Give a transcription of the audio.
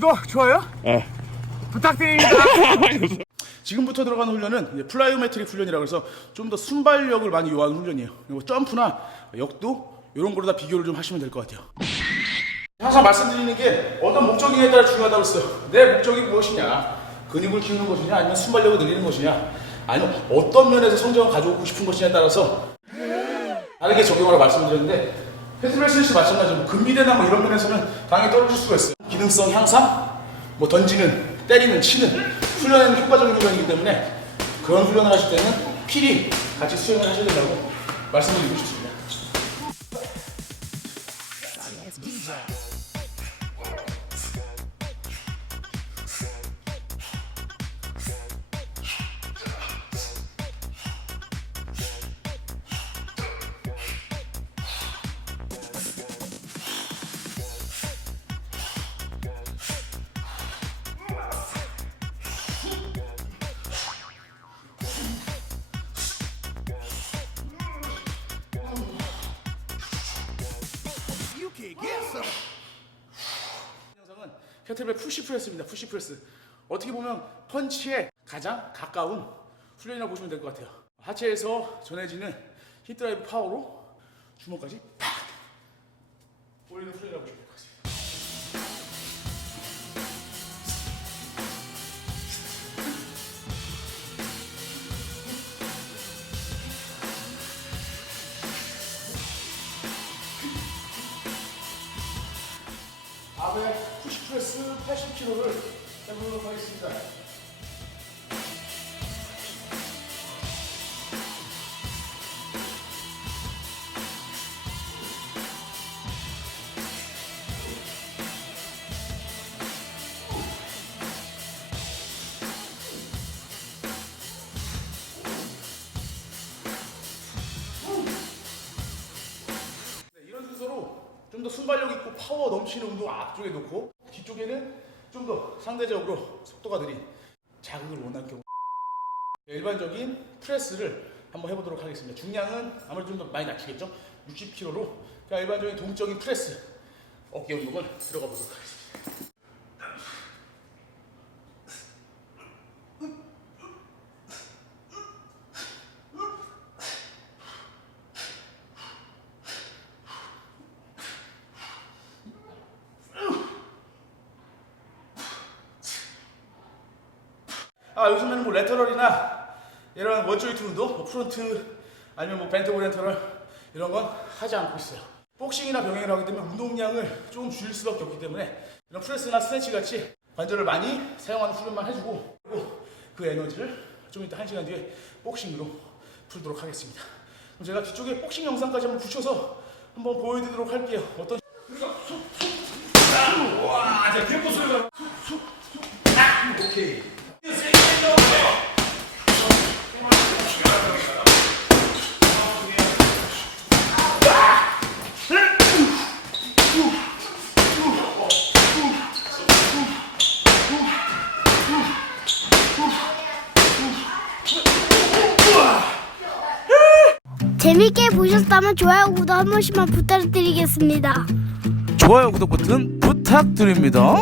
구독, 좋아요 예. 부탁드립니다. 지금부터 들어가는 훈련은 플라이오메트릭 훈련이라고 해서 좀 더 순발력을 많이 요하는 훈련이에요. 그리고 점프나 역도 이런 거로 다 비교를 좀 하시면 될 것 같아요. 항상 말씀드리는 게 어떤 목적에 따라 중요하다고 했어요. 내 목적이 무엇이냐? 근육을 키우는 것이냐, 아니면 순발력을 늘리는 것이냐, 아니면 어떤 면에서 성적을 가져오고 싶은 것이냐에 따라서 다르게 적용하라고 말씀드렸는데 패트레스시 마찬가지로 뭐 근비대나 뭐 이런 면에서는 당연히 떨어질 수가 있어요. 기능성 향상, 뭐 던지는, 때리는, 치는 훈련은 효과적인 훈련이기 때문에 그런 훈련을 하실 때는 필히 같이 수행을 하셔야 된다고 말씀드리고 싶습니다. 영상은 캐틀벨 푸시 프레스입니다. 푸시 프레스. 어떻게 보면 펀치에 가장 가까운 훈련이라고 보시면 될 것 같아요. 하체에서 전해지는 힙드라이브 파워로 주먹까지 팍 올리는 훈련이라고 보시면 될 것 같습니다. 다음에 푸시 프레스 80kg를 해보도록 하겠습니다. 좀 더 순발력 있고 파워 넘치는 운동 앞쪽에 놓고 뒤쪽에는 좀 더 상대적으로 속도가 느린 자극을 원할 경우 일반적인 프레스를 한번 해보도록 하겠습니다. 중량은 아무래도 좀 더 많이 낮추겠죠? 60kg로 그냥 일반적인 동적인 프레스 어깨 운동을 들어가 보도록 하겠습니다. 아 요즘에는 뭐 레터럴이나 이런 원조이트 운동, 뭐 프론트 아니면 뭐 벤트 오렌터럴 이런 건 하지 않고 있어요. 복싱이나 병행을 하기 때문에 운동량을 조금 줄일 수밖에 없기 때문에 이런 프레스나 스트레치 같이 관절을 많이 사용하는 훈련만 해주고 그리고 그 에너지를 좀 이따 한 시간 뒤에 복싱으로 풀도록 하겠습니다. 그럼 제가 뒤쪽에 복싱 영상까지 한번 붙여서 한번 보여드리도록 할게요. 어떤 와, 자, 기억도 소리가. 오케이. 재밌게 보셨다면 좋아요, 구독 한 번씩만 부탁드리겠습니다. 좋아요 구독 버튼 부탁드립니다.